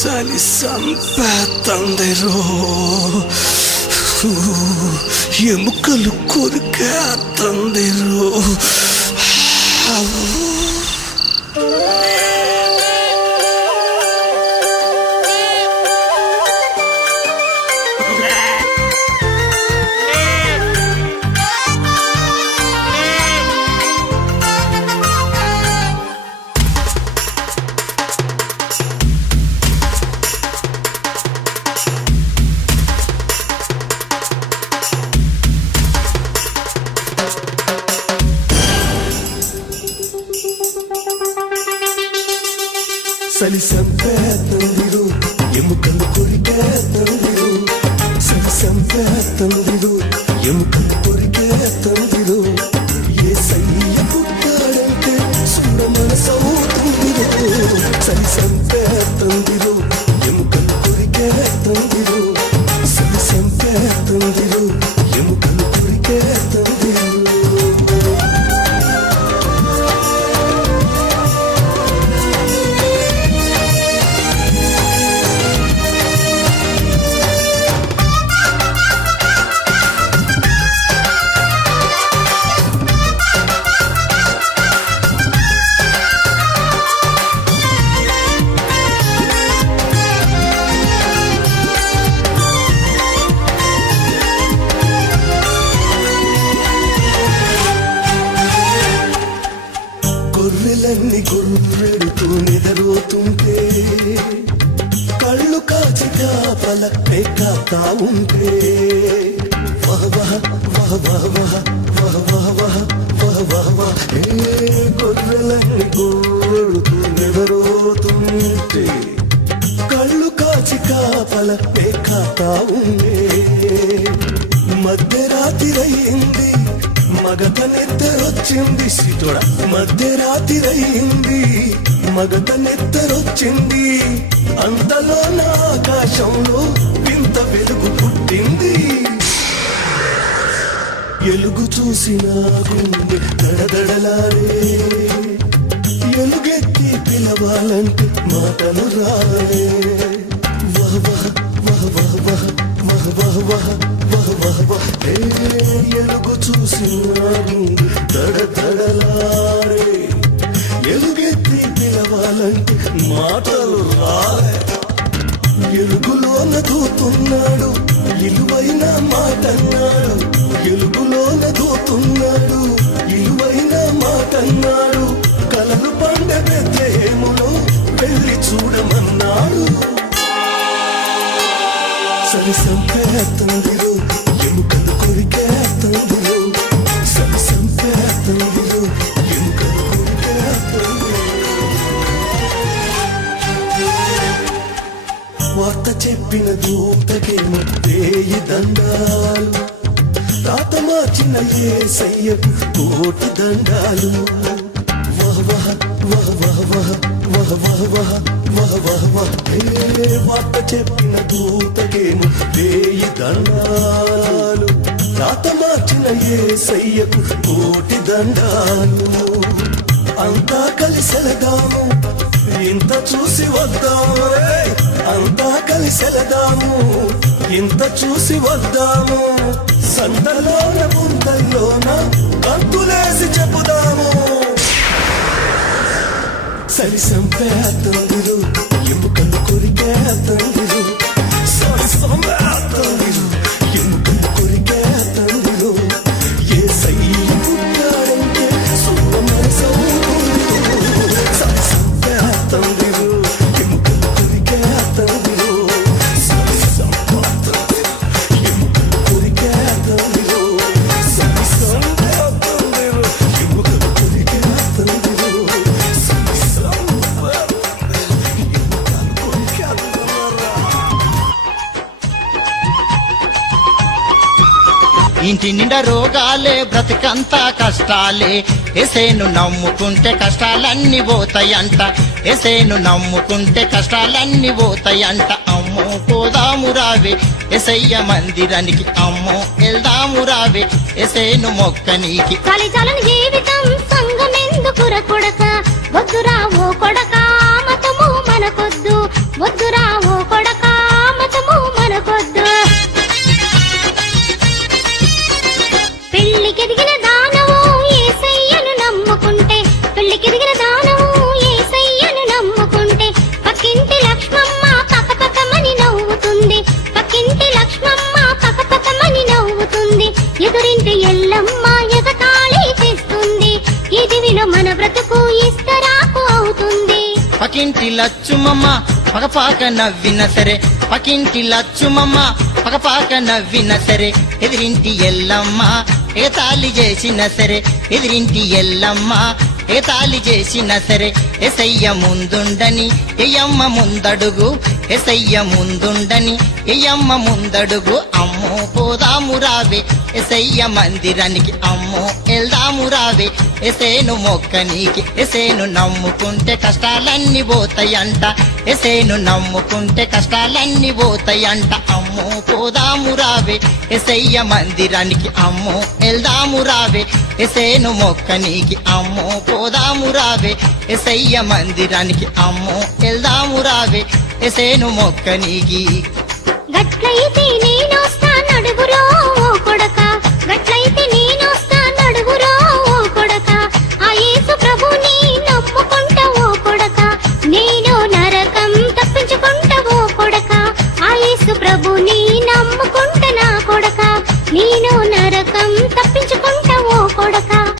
చలి సంపేతందిరో, ఎముకలు కొరికేతందిరో. చలి సంపేతందిరో, ఎముకలు కొరికేతందిరో. చలి సంపేతందిరో, ఎముకలు కొరికేతందిరో. యేసయ్య పుట్టాడంటే సుండ మనసవుతుందిరో. చలి సంపేతందిరో, ఎముకలు కొరికేతందిరో. చలి సంపేతందిరో, ఎముకలు కొరికేతందిరో. గొర్రెలన్నీ గొర్రెడుతూ నిద్రపోతుంటే, కళ్ళు కాచి కాపలపై కాతా ఉంటే, వహ వహ వహ వహ వహ వహ వహ వహ వహ వహ వహ. గొర్రెలన్నీ గొర్రెడుతూ నిద్రపోతుంటే, కళ్ళు కాచి కాపలపై కాతా ఉంటే, మధ్యరాత్రి మగత నిద్రొచ్చింది. సిటోడ మధ్యరాత్రి మగత నిద్రొచ్చింది. అంతలో నా ఆకాశంలో వింత వెలుగు పుట్టింది. ఎలుగు చూసి నా గుండె దడదడలాడే, ఎలుగెత్తి పిలవాలంటే మాటలు రాలే. వహ వహ వహ వహ వహ వహ వహ వహ వహ వహ వహ. ఎలుగు చూసి నా గుండె దడదడలాడే, ఎలుగెత్తి పిలవాలంటే మాటలు రాలే. ఎలుగులోన దూతున్నాడు, ఇలువైన మాటన్నాడు. ఎలుగులోన దూతున్నాడు, ఇలువైన మాటన్నాడు. కలలు పండ బెత్లెహేములో వెళ్ళి చూడమన్నాడు. చలి సంపేతందిరో, ఎముకలు కొరికేతందిరో. చలి సంపేతందిరో, ఎముకలు కొరికేతందిరో. వార్త చెప్పిన దూతకేమో వేయి దండాలు, తాత మార్చిన యేసయ్యకు కోటి దండాలు. వహ వహ వహ వహ వహ వహ వహ వహ వహ వహ వహ. వార్త చెప్పిన దూతకేమో వేయి దండాలు, తాత మార్చిన యేసయ్యకు కోటి దండాలు. అంతా కలిసెలదాము, ఇంత చూసి వద్దాము. అంతా కలిసెలదాము, ఇంత చూసి వద్దాము. సంతలోన బుంతల్లోన కంతులేసి చెప్పుదాము. చలి సంపేతందిరో, ఎముకలు కొరికేతందిరో. చలి సంపేతందిరో, ఎముకలు కొరికేతందిరో. యేసయ్య పుట్టాడంటే సుంద మనసవుతుందిరో. చలి సంపేతందిరో, ఎముకలు కొరికేతందిరో. చలి సంపేతందిరో, ఎముకలు కొరికేతందిరో. చలి సంపేతందిరో, ఎముకలు కొరికేతందిరో. ఇంటి నిండా రోగాలే, బ్రతికంతా కష్టాలే. ఎసేను నమ్ముకుంటే కష్టాలన్నీ పోతాయంట. ఎసేను నమ్ముకుంటే కష్టాలన్నీ పోతాయంట. అమ్మో పోదాము రావే ఎసయ్య మందిరానికి, అమ్మో వెళ్దాము రావే ఎసేను మొక్కనికి. కలిజాలని జీవితం సంగమెందుకుర కొడక, వద్దురా ఓ కొడక మతము మనకొద్దు, వద్దురా బ్రతుకు ఇస్తరాకు అవుతుంది. పకింటి లచ్చుమమ్మ పగపాక నవ్విన సరే, పకింటి లచ్చుమమ్మ పగపాక నవ్విన సరే, ఎదిరింటి ఎల్లమ్మ ఏతాళి చేసిన సరే, ఎదిరింటి ఎల్లమ్మ ఏతాళి చేసిన సరే, ఎసయ్య ముందుండని ఎయ్యమ్మ ముందడుగు, ఎసయ్య ముందుండని ఎయ్యమ్మ ముందడుగు. అమ్మో పోదాము రావే ఎసయ్య మందిరానికి, అమ్మో ఎల్దాము రావే ఎసేను మొక్కనీకి. ఎసేను నమ్ముకుంటే కష్టాలన్నీ పోతాయంట, ఎసేను నమ్ముకుంటే కష్టాలన్నీ పోతాయంట. అమ్మో పోదాము రావే ఎసయ్య మందిరానికి, అమ్మో ఎల్దాము రావే ఎసేను మొక్కనీకి. అమ్మో పోదాము రావే ఎసయ్య మందిరానికి, అమ్మో ఎల్దాము రావే ఎసేను మొక్కనీకి. గట్లయితే నేనొస్తా నడుగురో